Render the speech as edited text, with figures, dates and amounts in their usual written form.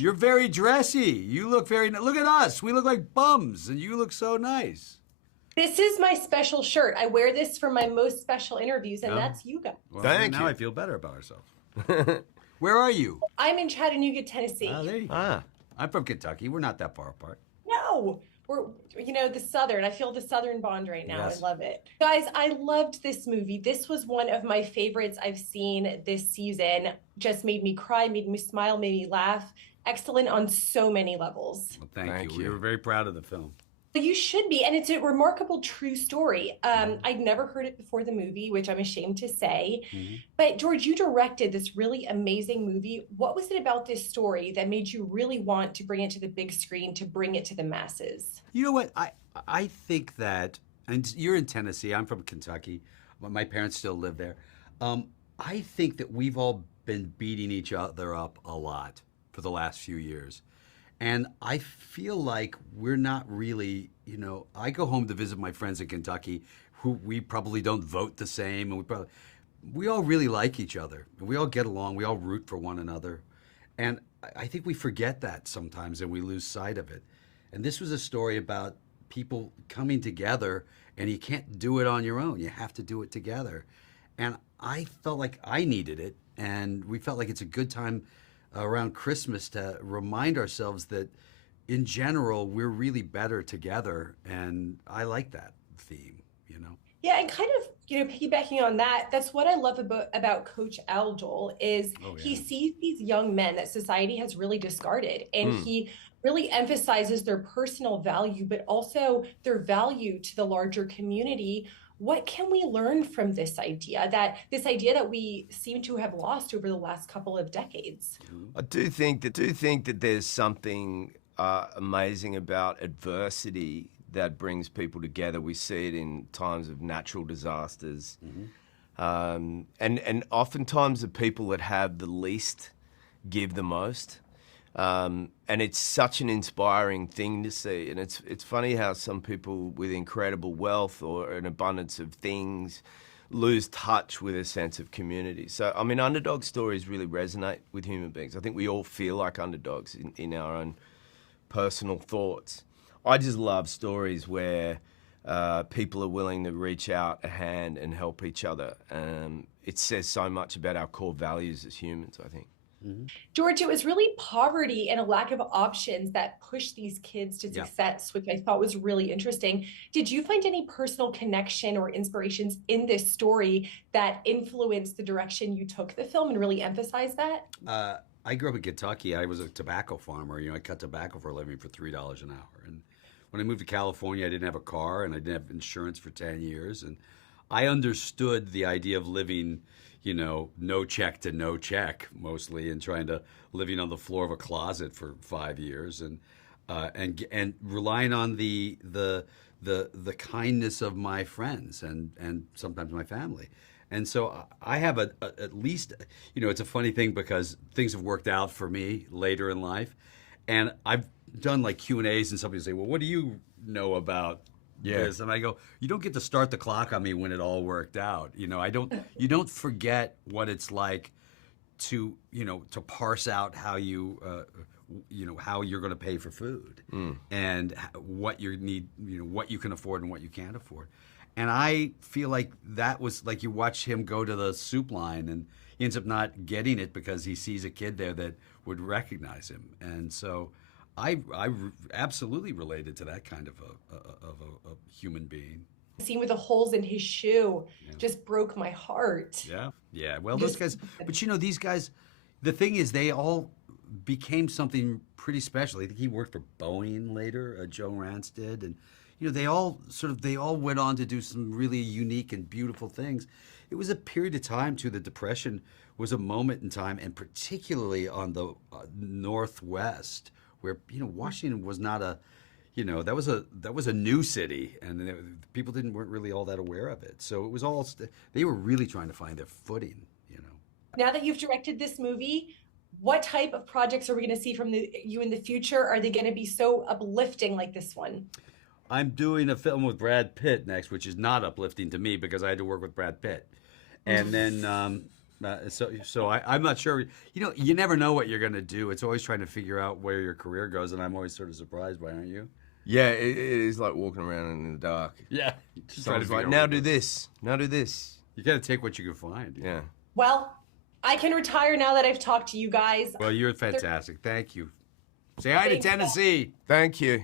You're very dressy. You look look at us. We look like bums, and you look so nice. This is my special shirt. I wear this for my most special interviews, and Oh, that's you guys. well, Thank now you. I feel better about ourselves. Where are you? I'm in Chattanooga, Tennessee. Ah, there you go. Ah, I'm from Kentucky. We're not that far apart. No, we're, the Southern. I feel the Southern bond right now. Yes. I love it. Guys, I loved this movie. This was one of my favorites I've seen this season. Just made me cry, made me smile, made me laugh. Excellent on so many levels. Well, thank Thank you. We you. were very proud of the film. You should be, and it's a remarkable true story. I'd never heard it before the movie, which I'm ashamed to say. But George, you directed this really amazing movie. What was it about this story that made you really want to bring it to the big screen, to bring it to the masses? You know what? I think that, and you're in Tennessee. I'm from Kentucky. But my parents still live there. I think that we've all been beating each other up a lot for the last few years. And I feel like we're not really, I go home to visit my friends in Kentucky who we probably don't vote the same. And we all really like each other. We all get along. We all root for one another. And I think we forget that sometimes and we lose sight of it. And this was a story about people coming together, and you can't do it on your own. You have to do it together. And I felt like I needed it. And we felt like it's a good time around Christmas to remind ourselves that in general, we're really better together. And I like that theme. Yeah, and kind of, piggybacking on that, that's what I love about Coach Aldol is Oh, he yeah. sees these young men that society has really discarded, and he really emphasizes their personal value, but also their value to the larger community. What can we learn from this idea that we seem to have lost over the last couple of decades? I do think that there's something amazing about adversity that brings people together. We see it in times of natural disasters, and oftentimes the people that have the least give the most. And it's such an inspiring thing to see. And it's funny how some people with incredible wealth or an abundance of things lose touch with a sense of community. So, I mean, underdog stories really resonate with human beings. I think we all feel like underdogs in our own personal thoughts. I just love stories where people are willing to reach out a hand and help each other. It says so much about our core values as humans, I think. George, it was really poverty and a lack of options that pushed these kids to Yeah. success, which I thought was really interesting. Did you find any personal connection or inspirations in this story that influenced the direction you took the film and really emphasized that? I grew up in Kentucky. I was a tobacco farmer. I cut tobacco for a living for $3 an hour. And when I moved to California, I didn't have a car and I didn't have insurance for 10 years. And I understood the idea of living, no check to no check mostly, and living on the floor of a closet for 5 years, and relying on the kindness of my friends and sometimes my family. And so I have at least, it's a funny thing because things have worked out for me later in life. And I've done like Q&As and somebody will say, well, what do you know about this? And I go, you don't get to start the clock on me when it all worked out. You don't forget what it's like to parse out how how you're going to pay for food and what you need, what you can afford and what you can't afford. And I feel like that was like you watch him go to the soup line and he ends up not getting it because he sees a kid there that would recognize him. And so I absolutely related to that kind of a human being. The scene with the holes in his shoe just broke my heart. Yeah. Well, those guys, but these guys, the thing is, they all became something pretty special. I think he worked for Boeing later. Joe Rance did, and they all went on to do some really unique and beautiful things. It was a period of time too. The Depression was a moment in time, and particularly on the Northwest, where Washington was not a, that was a new city, and people weren't really all that aware of it. So it was all they were really trying to find their footing. Now that you've directed this movie, what type of projects are we going to see from you in the future? Are they going to be so uplifting like this one? I'm doing a film with Brad Pitt next, which is not uplifting to me because I had to work with Brad Pitt. And then I'm not sure. You know, you never know what you're going to do. It's always trying to figure out where your career goes, and I'm always sort of surprised by, aren't you? Yeah, it is like walking around in the dark. Yeah. Just trying to like, now do this, now do this. You got to take what you can find. Yeah. Well, I can retire now that I've talked to you guys. Well, you're fantastic. Thank you. Say hi to Thanks, Tennessee. Thank you.